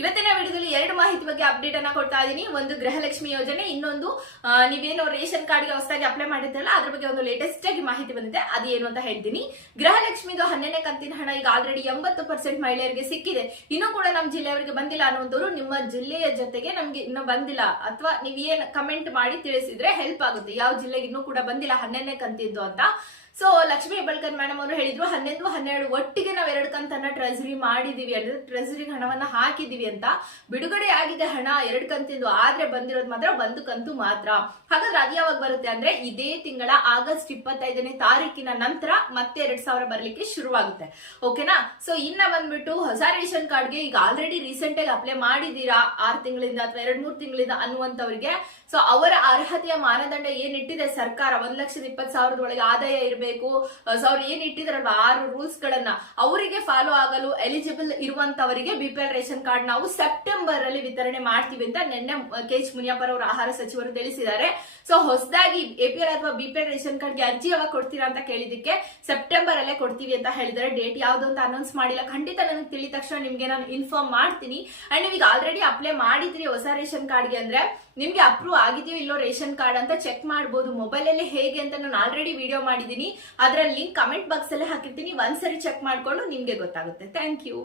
ಇವತ್ತಿನ ವಿಡಿಯೋದಲ್ಲಿ ಎರಡು ಮಾಹಿತಿ ಬಗ್ಗೆ ಅಪ್ಡೇಟ್ ಅನ್ನ ಕೊಡ್ತಾ ಇದೀನಿ. ಒಂದು ಗೃಹಲಕ್ಷ್ಮಿ ಯೋಜನೆ, ಇನ್ನೊಂದು ನೀವೇನು ರೇಷನ್ ಕಾರ್ಡ್ಗೆ ಹೊಸದಾಗಿ ಅಪ್ಲೈ ಮಾಡಿದ್ರಲ್ಲ, ಅದ್ರ ಬಗ್ಗೆ ಒಂದು ಲೇಟೆಸ್ಟ್ ಆಗಿ ಮಾಹಿತಿ ಬಂದಿದೆ. ಅದು ಏನು ಅಂತ ಹೇಳ್ತೀನಿ. ಗೃಹಲಕ್ಷ್ಮಿದು ಹನ್ನೆರಡನೇ ಕಂತಿನ ಹಣ ಈಗ ಆಲ್ರೆಡಿ ಎಂಬತ್ತು ಪರ್ಸೆಂಟ್ ಮಹಿಳೆಯರಿಗೆ ಸಿಕ್ಕಿದೆ. ಇನ್ನೂ ಕೂಡ ನಮ್ಮ ಜಿಲ್ಲೆಯವರಿಗೆ ಬಂದಿಲ್ಲ ಅನ್ನುವಂಥವ್ರು ನಿಮ್ಮ ಜಿಲ್ಲೆಯ ಜೊತೆಗೆ ನಮ್ಗೆ ಇನ್ನೂ ಬಂದಿಲ್ಲ. ಅಥವಾ ನೀವು ಏನು ಕಮೆಂಟ್ ಮಾಡಿ ತಿಳಿಸಿದ್ರೆ ಹೆಲ್ಪ್ ಆಗುತ್ತೆ. ಯಾವ ಜಿಲ್ಲೆಗೆ ಇನ್ನೂ ಕೂಡ ಬಂದಿಲ್ಲ ಹನ್ನೆರಡನೇ ಕಂತಿದ್ದು ಅಂತ. ಸೊ ಲಕ್ಷ್ಮೀ ಹೆಬ್ಬಾಳ್ಕರ್ ಮೇಡಮ್ ಅವರು ಹೇಳಿದ್ರು, ಹನ್ನೊಂದು, ಹನ್ನೆರಡು ಒಟ್ಟಿಗೆ ನಾವು ಎರಡು ಕಂತನ್ನ ಟ್ರೆಸರಿ ಮಾಡಿದೀವಿ ಅಂದ್ರೆ ಟ್ರೆಜರಿ ಹಣವನ್ನ ಹಾಕಿದೀವಿ ಅಂತ. ಬಿಡುಗಡೆ ಆಗಿದೆ ಹಣ, ಎರಡು ಕಂತಿಂದು, ಆದ್ರೆ ಬಂದಿರೋದು ಮಾತ್ರ ಒಂದು ಕಂತು ಮಾತ್ರ. ಹಾಗಾದ್ರೆ ಅದು ಯಾವಾಗ ಬರುತ್ತೆ ಅಂದ್ರೆ ಇದೇ ತಿಂಗಳ ಆಗಸ್ಟ್ ಇಪ್ಪತ್ತೈದನೇ ತಾರೀಕಿನ ನಂತರ ಮತ್ತೆ ಎರಡ್ ಸಾವಿರ ಬರ್ಲಿಕ್ಕೆ ಶುರುವಾಗುತ್ತೆ. ಓಕೆನಾ ಸೊ ಇನ್ನ ಬಂದ್ಬಿಟ್ಟು ಹೊಸ ರೇಷನ್ ಕಾರ್ಡ್ಗೆ ಈಗ ಆಲ್ರೆಡಿ ರೀಸೆಂಟ್ ಆಗಿ ಅಪ್ಲೈ ಮಾಡಿದೀರಾ ಆರ್ ತಿಂಗಳಿಂದ ಅಥವಾ ಎರಡ್ ಮೂರ್ ತಿಂಗಳಿಂದ ಅನ್ನುವಂತವ್ರಿಗೆ. ಸೊ ಅವರ ಅರ್ಹತೆಯ ಮಾನದಂಡ ಏನಿಟ್ಟಿದೆ ಸರ್ಕಾರ? ಒಂದ್ ಲಕ್ಷದ ಇಪ್ಪತ್ತು ಸಾವಿರದ ಒಳಗೆ ಆದಾಯ ಇರಬೇಕು. ಸೊ ಅವ್ರು ಏನ್ ಇಟ್ಟಿದ್ರಲ್ವ ಆರು ರೂಲ್ಸ್ ಗಳನ್ನ. ಅವರಿಗೆ ಫಾಲೋ ಆಗಲು ಎಲಿಜಿಬಲ್ ಇರುವಂತವರಿಗೆ ಬಿಪಿಎಲ್ ರೇಷನ್ ಕಾರ್ಡ್ ನಾವು ಸೆಪ್ಟೆಂಬರ್ ಅಲ್ಲಿ ವಿತರಣೆ ಮಾಡ್ತೀವಿ ಅಂತ ನಿನ್ನೆ ಕೆ ಎಚ್ ಮುನಿಯಪ್ಪರ್ ಅವರು ಆಹಾರ ಸಚಿವರು ತಿಳಿಸಿದ್ದಾರೆ. ಸೊ ಹೊಸದಾಗಿ ಎಪಿಎಲ್ ಅಥವಾ ಬಿಪಿಎಲ್ ರೇಷನ್ ಕಾರ್ಡ್ಗೆ ಅರ್ಜಿ ಯಾವಾಗ ಕೊಡ್ತೀರಾ ಅಂತ ಕೇಳಿದಕ್ಕೆ ಸೆಪ್ಟೆಂಬರ್ ಅಲ್ಲೇ ಕೊಡ್ತೀವಿ ಅಂತ ಹೇಳಿದ್ದಾರೆ. ಡೇಟ್ ಯಾವ್ದು ಅಂತ ಅನೌನ್ಸ್ ಮಾಡಿಲ್ಲ. ಖಂಡಿತ ನನಗೆ ತಿಳಿದ ತಕ್ಷಣ ನಿಮ್ಗೆ ನಾನು ಇನ್ಫಾರ್ಮ್ ಮಾಡ್ತೀನಿ. ಅಂಡ್ ನೀವೀಗ ಆಲ್ರೆಡಿ ಅಪ್ಲೈ ಮಾಡಿದ್ರಿ ಹೊಸ ರೇಷನ್ ಕಾರ್ಡ್ಗೆ ಅಂದ್ರೆ ನಿಮ್ಗೆ ಅಪ್ರೂವ್ ಆಗಿದೆಯೋ ಇಲ್ಲೋ ರೇಷನ್ ಕಾರ್ಡ್ ಅಂತ ಚೆಕ್ ಮಾಡಬಹುದು ಮೊಬೈಲ್ ಅಲ್ಲಿ ಹೇಗೆ ಅಂತ ನಾನು ಆಲ್ರೆಡಿ ವಿಡಿಯೋ ಮಾಡಿದೀನಿ ಅದರ ಲಿಂಕ್ ಕಮೆಂಟ್ ಬಾಕ್ಸ್ ಅಲ್ಲೇ ಹಾಕಿರ್ತೀನಿ. ಒಂದ್ಸರಿ ಚೆಕ್ ಮಾಡ್ಕೊಂಡು ನಿಮ್ಗೆ ಗೊತ್ತಾಗುತ್ತೆ. Thank you